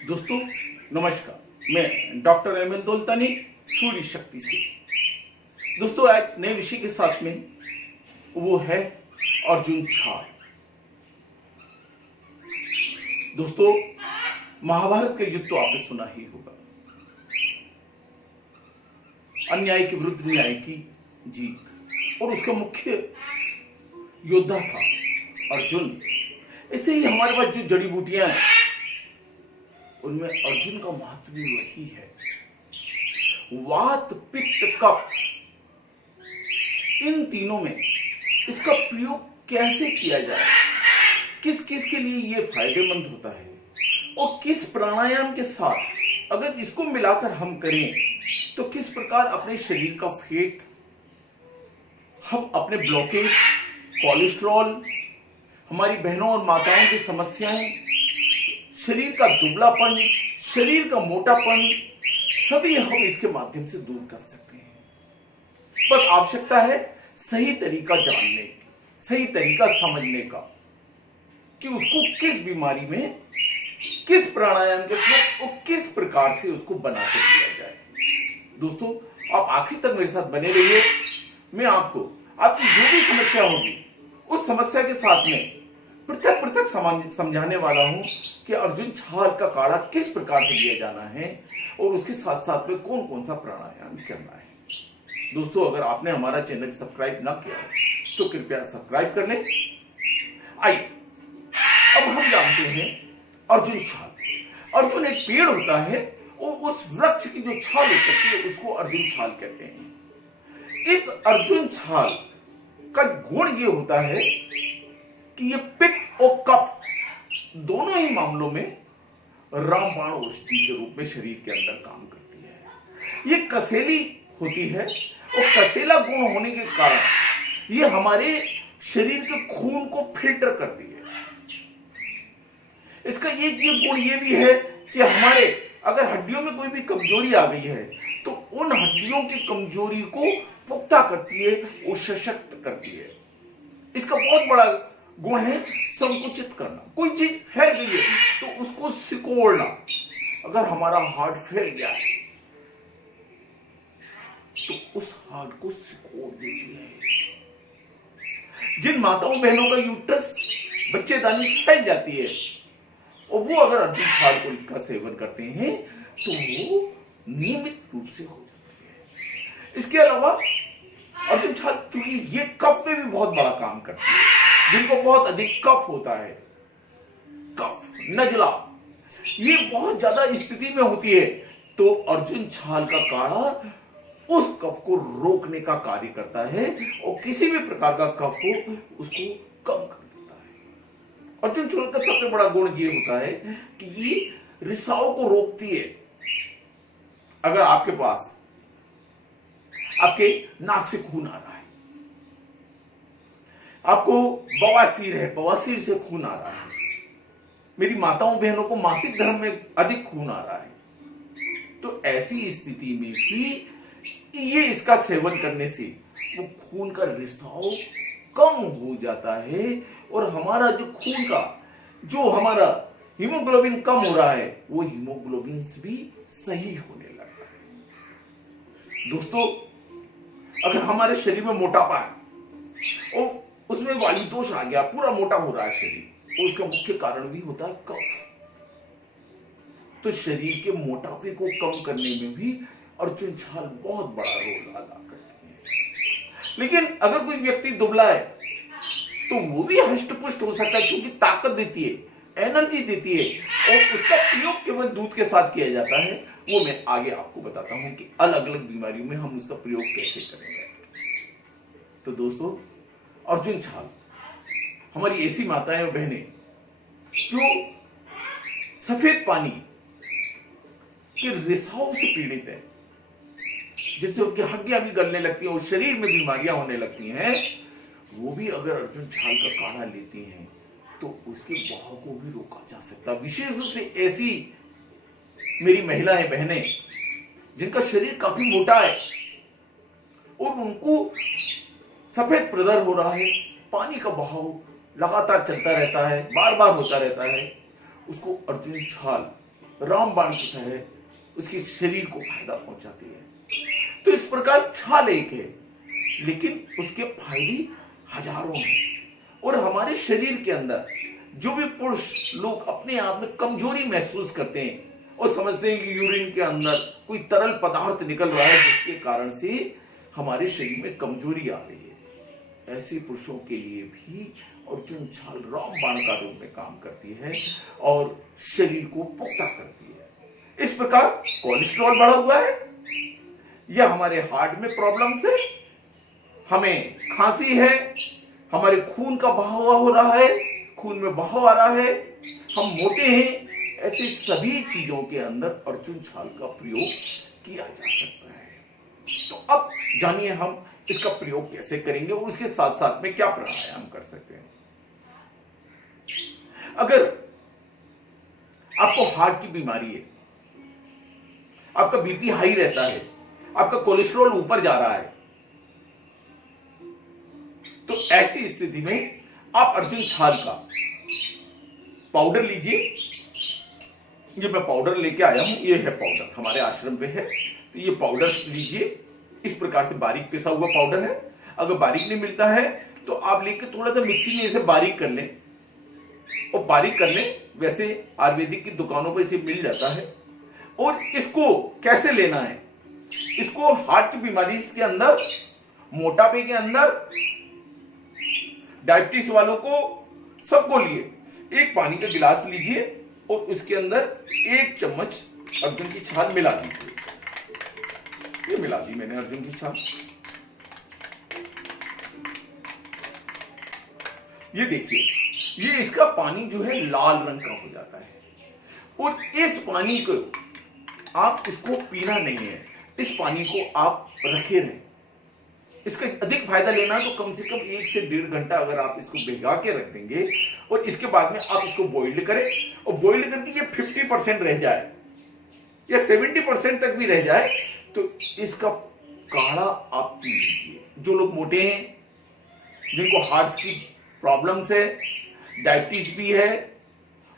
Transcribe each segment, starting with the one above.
दोस्तों नमस्कार, मैं डॉक्टर एमएन दौलतानी सूर्य शक्ति से। दोस्तों आज नए विषय के साथ में वो है अर्जुन छाल। दोस्तों महाभारत का युद्ध तो आपने सुना ही होगा। अन्याय के विरुद्ध न्याय की जीत और उसका मुख्य योद्धा था अर्जुन। ऐसे ही हमारे पास जो जड़ी बूटियां हैं उनमें अर्जुन का महत्व भी वही है। वात पित्त कफ, इन तीनों में इसका प्रयोग कैसे किया जाए, किस किस के लिए यह फायदेमंद होता है और किस प्राणायाम के साथ अगर इसको मिलाकर हम करें तो किस प्रकार अपने शरीर का फैट, हम अपने ब्लॉकेज, कोलेस्ट्रॉल, हमारी बहनों और माताओं की समस्याएं, शरीर का दुबलापन, शरीर का मोटापन, सभी हम इसके माध्यम से दूर कर सकते हैं। पर आवश्यकता है सही तरीका जानने की, सही तरीका समझने का कि उसको किस बीमारी में, किस प्राणायाम के साथ और किस प्रकार से उसको बना के दिया जाए। दोस्तों आप आखिर तक मेरे साथ बने रहिए। मैं आपको आपकी जो भी समस्या होगी उस समस्या के साथ में पृथक पृथक समझाने वाला हूं कि अर्जुन छाल का काढ़ा किस प्रकार से लिया जाना है और उसके साथ साथ में कौन कौन सा प्राणायाम करना है। दोस्तों अगर आपने हमारा चैनल सब्सक्राइब ना किया है तो कृपया सब्सक्राइब कर लें। आइए अब हम जानते हैं अर्जुन छाल। अर्जुन एक पेड़ होता है और उस वृक्ष की जो छाल होती है उसको अर्जुन छाल कहते हैं। इस अर्जुन छाल का गुण ये होता है कि ये पित्त और कफ दोनों ही मामलों में रामबाण औषधि के रूप में शरीर के अंदर काम करती है। ये कसेली होती है और कसेला गुण होने के कारण ये हमारे शरीर के खून को फिल्टर करती है। इसका एक ये गुण ये भी है कि हमारे अगर हड्डियों में कोई भी कमजोरी आ गई है तो उन हड्डियों की कमजोरी को पुख्ता करती है और सशक्त करती है। इसका बहुत बड़ा गुण है संकुचित करना। कोई चीज फैल गई है तो उसको सिकोड़ना। अगर हमारा हार्ट फैल गया है तो उस हार्ट को सिकोड़ देती है। जिन माताओं बहनों का यूट्रस, बच्चेदानी फैल जाती है और वो अगर अर्जुन छाल का सेवन करते हैं तो वो नियमित रूप से हो जाती है। इसके अलावा अर्जुन छाल चूंकि ये कफ में भी बहुत बड़ा काम करती है। जिनको बहुत अधिक कफ होता है, कफ, नजला, ये बहुत ज्यादा स्थिति में होती है तो अर्जुन छाल का काढ़ा उस कफ को रोकने का कार्य करता है और किसी भी प्रकार का कफ को उसको कम कर देता है। अर्जुन छाल का सबसे बड़ा गुण ये होता है कि ये रिसाव को रोकती है। अगर आपके पास आपके नाक से खून आ रहा है, आपको बवासीर है, बवासीर से खून आ रहा है, मेरी माताओं बहनों को मासिक धर्म में अधिक खून आ रहा है, तो ऐसी स्थिति में भी ये इसका सेवन करने से वो खून का रिसाव कम हो जाता है और हमारा जो खून का जो हमारा हीमोग्लोबिन कम हो रहा है वो हीमोग्लोबिन भी सही होने लगता है। दोस्तों अगर हमारे शरीर में मोटापा है और उसमें वायु दोष आ गया, पूरा मोटा हो रहा है शरीर, तो उसका मुख्य कारण भी होता है कफ। तो शरीर के मोटापे को कम करने में भी अर्जुन छाल बहुत बड़ा रोल अदा करती है। लेकिन अगर कोई व्यक्ति दुबला है तो वो भी हष्टपुष्ट हो सकता है क्योंकि ताकत देती है, एनर्जी देती है और उसका प्रयोग केवल दूध के साथ किया जाता है। वो मैं आगे आपको बताता हूं कि अलग अलग बीमारियों में हम उसका प्रयोग कैसे करेंगे। तो दोस्तों अर्जुन छाल हमारी ऐसी माताएं और बहनें जो सफेद पानी के रिसाव से पीड़ित है, जिससे उनकी हड्डियां भी गलने लगती हैं और शरीर में बीमारियां होने लगती हैं, वो भी अगर अर्जुन छाल का काढ़ा लेती हैं तो उसके बहाव को भी रोका जा सकता। विशेष रूप से ऐसी मेरी महिलाएं बहनें जिनका शरीर काफी मोटा है और उनको सफेद प्रदर हो रहा है, पानी का बहाव लगातार चलता रहता है, बार बार होता रहता है, उसको अर्जुन छाल रामबाण की तरह उसके शरीर को फायदा पहुंचाती है। तो इस प्रकार छाल एक है, लेकिन उसके फायदे हजारों हैं। और हमारे शरीर के अंदर जो भी पुरुष लोग अपने आप में कमजोरी महसूस करते हैं और समझते हैं कि यूरिन के अंदर कोई तरल पदार्थ निकल रहा है जिसके कारण से हमारे शरीर में कमजोरी आ रही है, ऐसे पुरुषों के लिए भी अर्जुन छाल रामबाण का रूप में काम करती है और शरीर को पुख्ता करती है। इस प्रकार कोलेस्ट्रॉल बढ़ा हुआ है या हमारे हार्ट में प्रॉब्लम्स है, हमें खांसी है, हमारे खून का बहाव हो रहा है, खून में बहाव आ रहा है, हम मोटे हैं, ऐसे सभी चीजों के अंदर अर्जुन छाल का प्रयोग किया जा सकता है। तो अब जानिए हम इसका प्रयोग कैसे करेंगे और उसके साथ साथ में क्या प्राणायाम कर सकते हैं। अगर आपको हार्ट की बीमारी है, आपका बीपी हाई रहता है, आपका कोलेस्ट्रॉल ऊपर जा रहा है, तो ऐसी स्थिति में आप अर्जुन छाल का पाउडर लीजिए। ये मैं पाउडर लेके आया हूं, ये है पाउडर, हमारे आश्रम पे है, तो ये पाउडर लीजिए। इस प्रकार से बारीक पिसा हुआ पाउडर है। अगर बारीक नहीं मिलता है तो आप लेके थोड़ा सा मिक्सी में इसे बारीक कर लें और बारीक कर लें, वैसे आयुर्वेदिक की दुकानों पर इसे मिल जाता है। और इसको कैसे लेना है, इसको हार्ट की बीमारी के अंदर, मोटापे के अंदर, डायबिटीज वालों को, सबको लिए एक पानी का गिलास लीजिए और उसके अंदर 1 चम्मच अर्जुन की छाल मिला दीजिए। ये मिला दी मैंने अर्जुन की छाल। ये देखिए, ये इसका पानी जो है लाल रंग का हो जाता है और इस पानी को आप इसको पीना नहीं है, इस पानी को आप रखे रहें। इसका अधिक फायदा लेना है तो कम से कम 1 से 1.5 घंटा अगर आप इसको भिगा के रख देंगे और इसके बाद में आप इसको बॉइल्ड करें और बॉइल्ड करके ये 50% रह जाए या 70% तक भी रह जाए तो इसका काढ़ा आप पी लीजिए। जो लोग मोटे हैं, जिनको हार्ट की प्रॉब्लम्स है, डायबिटीज भी है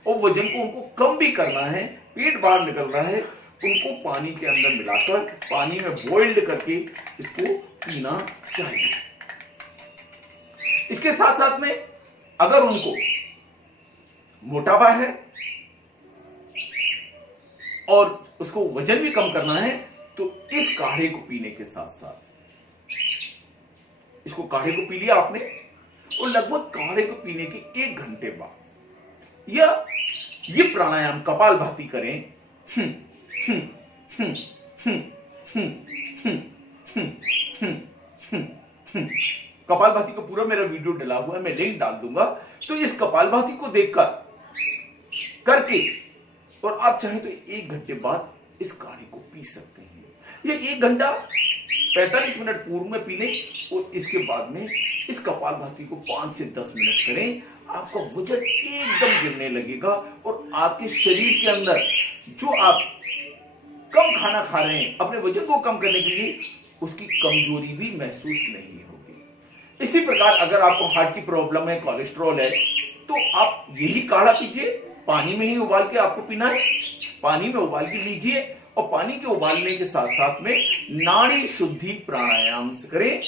और वजन को उनको कम भी करना है, पेट बाहर निकल रहा है, उनको पानी के अंदर मिलाकर पानी में बॉइल्ड करके इसको पीना चाहिए। इसके साथ साथ में अगर उनको मोटापा है और उसको वजन भी कम करना है तो इस काढ़े को पीने के साथ साथ, इसको काढ़े को पी लिया आपने और लगभग काढ़े को पीने के 1 घंटे बाद या ये प्राणायाम कपालभाति करें। कपालभाति का पूरा मेरा वीडियो डला हुआ है, मैं लिंक डाल दूंगा। तो इस कपालभाति को देखकर करके और आप चाहें तो 1 घंटे बाद इस काढ़े को पी सकते हैं। ये 1 घंटा 45 मिनट पूर्व में पी लें और इसके बाद में इस कपालभाति को 5 से 10 मिनट करें। आपका वजन एकदम गिरने लगेगा और आपके शरीर के अंदर जो आप कम खाना खा रहे हैं अपने वजन को कम करने के लिए, उसकी कमजोरी भी महसूस नहीं होगी। इसी प्रकार अगर आपको हार्ट की प्रॉब्लम है, कोलेस्ट्रॉल है, तो आप यही काढ़ा पीजिए। पानी में ही उबाल के आपको पीना है, पानी में उबाल के लीजिए और पानी के उबालने के साथ साथ में नाड़ी शुद्धि प्राणायाम करें।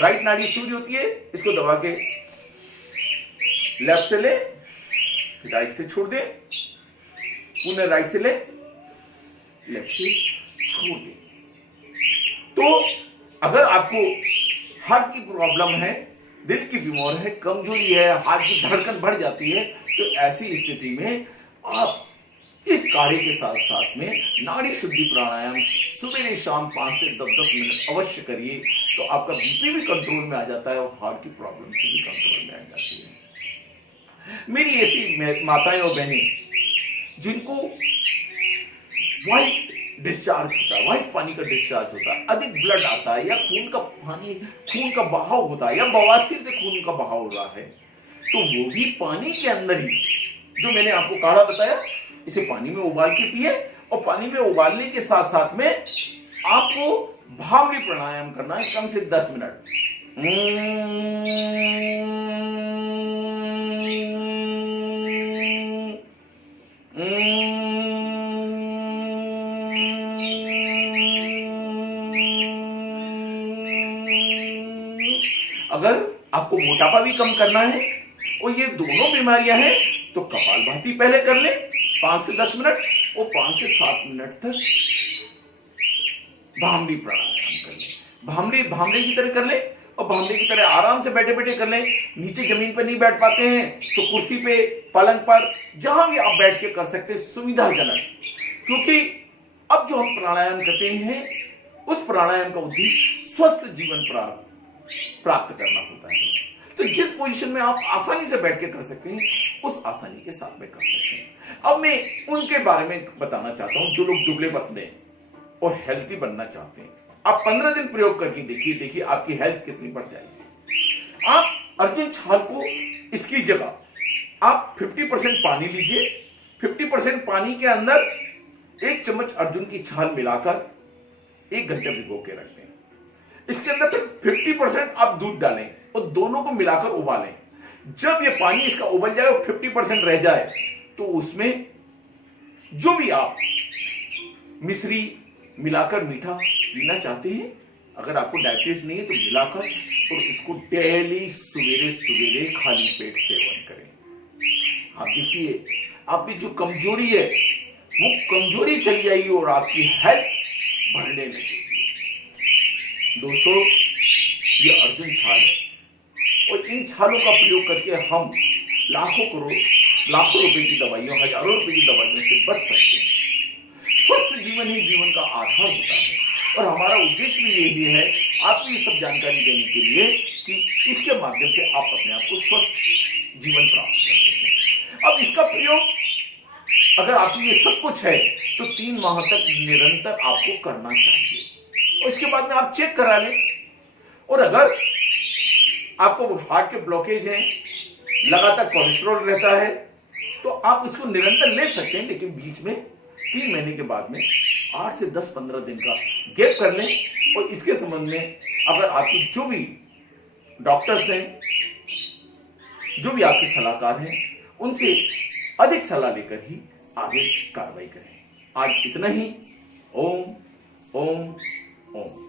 राइट नाड़ी शुद्धि होती है, इसको दबा के लेफ्ट से ले, राइट से छोड़ दे, पुनः राइट से ले, लेफ्ट से छोड़ दे। तो अगर आपको हार्ट की प्रॉब्लम है, दिल की बीमारी है, कमजोरी है, हार्ट की धड़कन बढ़ जाती है, तो ऐसी स्थिति में आप इस काढ़े के साथ साथ में नाड़ी शुद्धि प्राणायाम सुबह शाम 5 से 10 मिनट अवश्य करिए। तो आपका बीपी भी कंट्रोल में आ जाता है और हार्ट की प्रॉब्लम से भी कंट्रोल में आ जाती है। मेरी ऐसी माताएं और बहनें जिनको व्हाइट डिस्चार्ज होता है, व्हाइट पानी का डिस्चार्ज होता है, अधिक ब्लड आता है या खून का बहाव होता है या बवासीर से खून का बहाव हो रहा है, तो वो भी पानी के अंदर ही, जो मैंने आपको काढ़ा बताया, इसे पानी में उबाल के पिए और पानी में उबालने के साथ साथ में आपको भावनी प्राणायाम करना है कम से 10 मिनट। आपको मोटापा भी कम करना है और ये दोनों बीमारियां हैं तो कपालभाति पहले कर ले 5 से 10 मिनट और 5 से 7 मिनट तक भामरी प्राणायाम कर ले। भामरी भामरे की तरह कर ले और भामरे की तरह आराम से बैठे बैठे कर ले। नीचे जमीन पर नहीं बैठ पाते हैं तो कुर्सी पे, पलंग पर, जहां भी आप बैठ के कर सकते हैं, सुविधाजनक। क्योंकि अब जो हम प्राणायाम करते हैं उस प्राणायाम का उद्देश्य स्वस्थ जीवन प्राप्त करना होता है। तो जिस पोजीशन में आप आसानी से बैठ के कर सकते हैं उस आसानी के साथ में कर सकते हैं। अब मैं उनके बारे में बताना चाहता हूं जो लोग दुबले पतले और हेल्थी बनना चाहते हैं। आप 15 दिन प्रयोग करके देखिए आपकी हेल्थ कितनी बढ़ जाएगी। आप अर्जुन छाल को इसकी जगह आप 50% पानी लीजिए। 50% पानी के अंदर 1 चम्मच अर्जुन की छाल मिलाकर 1 घंटे भिगो के रख दें। इसके अंदर फिर 50% आप दूध डालें और दोनों को मिलाकर उबालें। जब ये पानी इसका उबल जाए और 50% रह जाए तो उसमें जो भी आप मिश्री मिलाकर मीठा पीना चाहते हैं, अगर आपको डायबिटीज नहीं है तो मिलाकर और इसको डेली सवेरे सवेरे खाली पेट सेवन करें। आप देखिए आपकी जो कमजोरी है वो कमजोरी चली जाएगी और आपकी हेल्थ बढ़ने लगेगी। दोस्तों ये अर्जुन छाल है और इन छालों का प्रयोग करके हम लाखों रुपए की दवाइयों, हजारों रुपए की दवाइयों से बच सकते हैं। स्वस्थ जीवन ही जीवन का आधार होता है और हमारा उद्देश्य भी यही है आपको ये सब जानकारी देने के लिए कि इसके माध्यम से आप अपने आप को स्वस्थ जीवन प्राप्त कर सकते हैं। अब इसका प्रयोग अगर आपको ये सब कुछ है तो 3 माह तक निरंतर आपको करना चाहिए और इसके बाद में आप चेक करा लें। और अगर आपको हार्ट के ब्लॉकेज हैं, लगातार कोलेस्ट्रॉल रहता है तो आप इसको निरंतर ले सकते हैं, लेकिन बीच में 3 महीने के बाद में 8 से 10-15 दिन का गैप कर लें। और इसके संबंध में अगर आपकी जो भी डॉक्टर्स हैं, जो भी आपके सलाहकार हैं, उनसे अधिक सलाह लेकर ही आगे कार्रवाई करें। आज इतना ही। ओम ओम ओम।